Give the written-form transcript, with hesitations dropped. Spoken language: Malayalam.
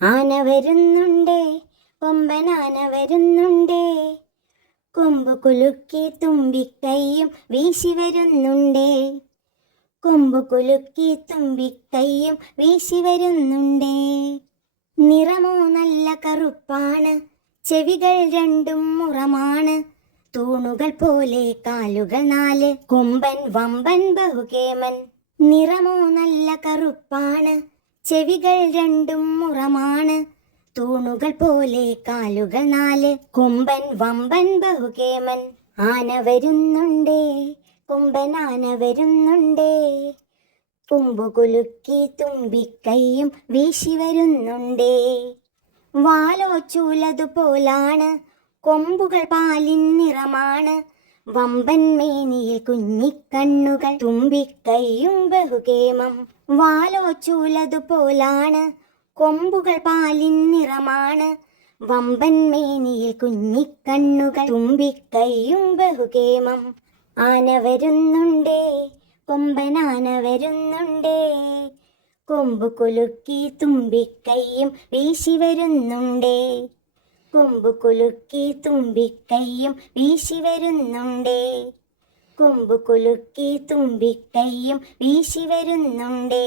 ആന വരുന്നുണ്ടേ, കൊമ്പനാന വരുന്നുണ്ടേ, കൊമ്പ് കുലുക്കി തുമ്പിക്കൈയും വീശി വരുന്നുണ്ടേ, കൊമ്പ് കുലുക്കി തുമ്പിക്കൈയും വീശി വരുന്നുണ്ടേ. നിറമോ നല്ല കറുപ്പാണ്, ചെവികൾ രണ്ടും മുറമാണ്, തൂണുകൾ പോലെ കാലുകൾ നാല്, കൊമ്പൻ വമ്പൻ ബഹുകേമൻ. നിറമോ നല്ല കറുപ്പാണ്, ചെവികൾ രണ്ടും മുറമാണ്, തൂണുകൾ പോലെ കാലുകൾ നാല്, കൊമ്പൻ വമ്പൻ ബഹുകേമൻ. ആന വരുന്നുണ്ടേ, കൊമ്പനാന വരുന്നുണ്ടേ, കൊമ്പു കുലുക്കി തുമ്പിക്കൈയും വീശി വരുന്നുണ്ടേ. വാലോ ചൂലതുപോലാണ്, കൊമ്പുകൾ പാലിൻ നിറമാണ്, വമ്പൻ മേനിയിൽ കുഞ്ഞിക്കണ്ണുകൾ, തുമ്പിക്കൈയും ബഹുകേമം. വാലോ ചൂലതുപോലാണ്, കൊമ്പുകൾ പാലിൻ നിറമാണ്, വമ്പൻ മേനിയിൽ കുഞ്ഞിക്കണ്ണുകൾ, തുമ്പിക്കൈയും ബഹുകേമം. ആന വരുന്നുണ്ടേ, കൊമ്പനാന വരുന്നുണ്ടേ, കൊമ്പ് കുലുക്കി തുമ്പിക്കൈയും വീശി വരുന്നുണ്ടേ, കൊമ്പ് കുലുക്കി തുമ്പിക്കൈയും വീശി വരുന്നുണ്ടേ, കൊമ്പ് കുലുക്കി തുമ്പിക്കൈയും വീശി വരുന്നുണ്ടേ.